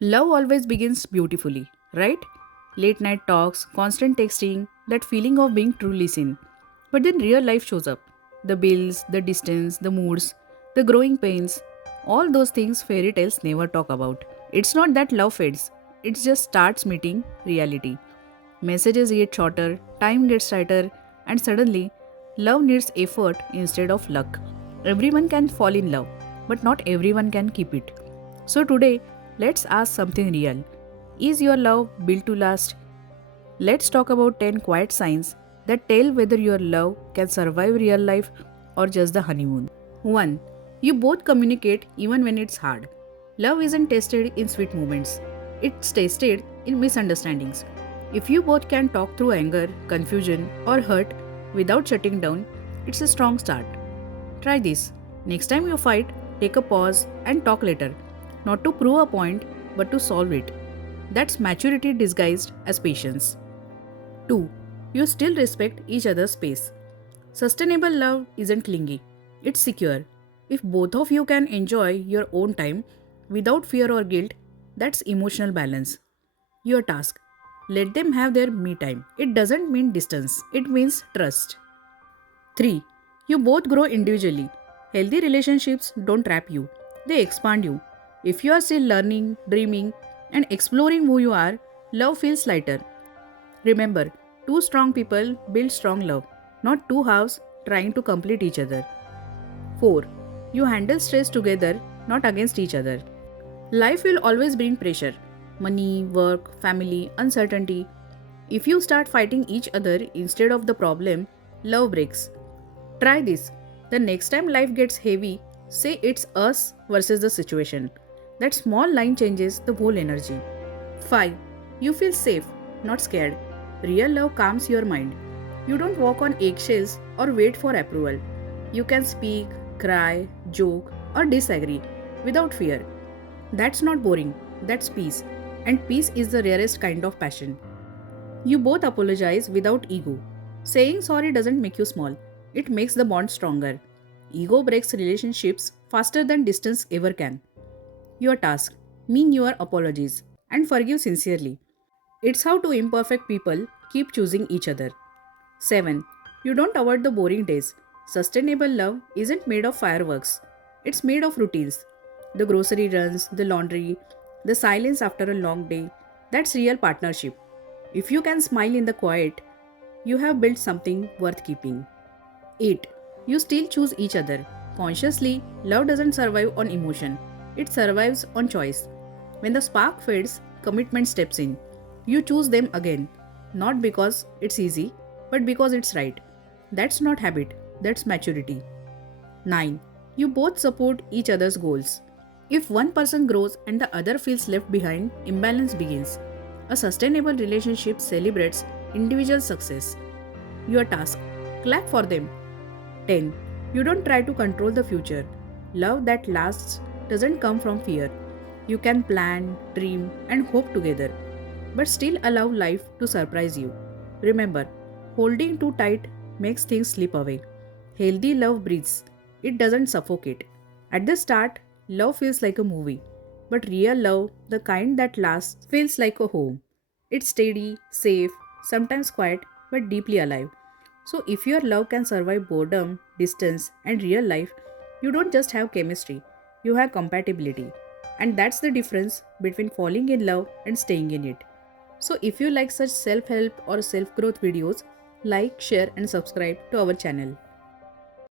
Love always begins beautifully, right? Late night talks, constant texting, that feeling of being truly seen. But then real life shows up. The bills, the distance, the moods, the growing pains, all those things fairy tales never talk about. It's not that love fades, it just starts meeting reality. Messages get shorter, time gets tighter, and suddenly, love needs effort instead of luck. Everyone can fall in love, but not everyone can keep it. So, today, let's ask something real. Is your love built to last? Let's talk about 10 quiet signs that tell whether your love can survive real life or just the honeymoon. 1. You both communicate even when it's hard. Love isn't tested in sweet moments, it's tested in misunderstandings. If you both can talk through anger, confusion, or hurt without shutting down, it's a strong start. Try this. Next time you fight, take a pause and talk later. Not to prove a point, but to solve it. That's maturity disguised as patience. 2. You still respect each other's space. Sustainable love isn't clingy, it's secure. If both of you can enjoy your own time without fear or guilt, that's emotional balance. Your task. Let them have their me time. It doesn't mean distance, it means trust. 3. You both grow individually. Healthy relationships don't trap you, they expand you. If you are still learning, dreaming, and exploring who you are, love feels lighter. Remember, two strong people build strong love, not two halves trying to complete each other. 4. You handle stress together, not against each other. Life will always bring pressure money, work, family, uncertainty. If you start fighting each other instead of the problem, love breaks. Try this. The next time life gets heavy, say it's us versus the situation. That small line changes the whole energy. 5. You feel safe, not scared. Real love calms your mind. You don't walk on eggshells or wait for approval. You can speak, cry, joke, or disagree without fear. That's not boring, that's peace. And peace is the rarest kind of passion. You both apologize without ego. Saying sorry doesn't make you small, it makes the bond stronger. Ego breaks relationships faster than distance ever can. Your task mean your apologies and forgive sincerely. It's how two imperfect people keep choosing each other. 7. You don't avoid the boring days. Sustainable love isn't made of fireworks, it's made of routines. The grocery runs, the laundry, the silence after a long day. That's real partnership. If you can smile in the quiet, you have built something worth keeping. 8. You still choose each other. Consciously, love doesn't survive on emotion, it survives on choice. When the spark fades, commitment steps in. You choose them again, not because it's easy, but because it's right. That's not habit, that's maturity. 9. You both support each other's goals. If one person grows and the other feels left behind, imbalance begins. A sustainable relationship celebrates individual success. Your task. Clap for them. 10. You don't try to control the future. Love that lasts doesn't come from fear. You can plan, dream, and hope together, but still allow life to surprise you. Remember, holding too tight makes things slip away. Healthy love breathes, it doesn't suffocate. At the start, love feels like a movie, but real love, the kind that lasts, feels like a home. It's steady, safe, sometimes quiet, but deeply alive. So, if your love can survive boredom, distance, and real life, you don't just have chemistry, you have compatibility. And that's the difference between falling in love and staying in it. So, if you like such self help or self growth videos, like, share, and subscribe to our channel.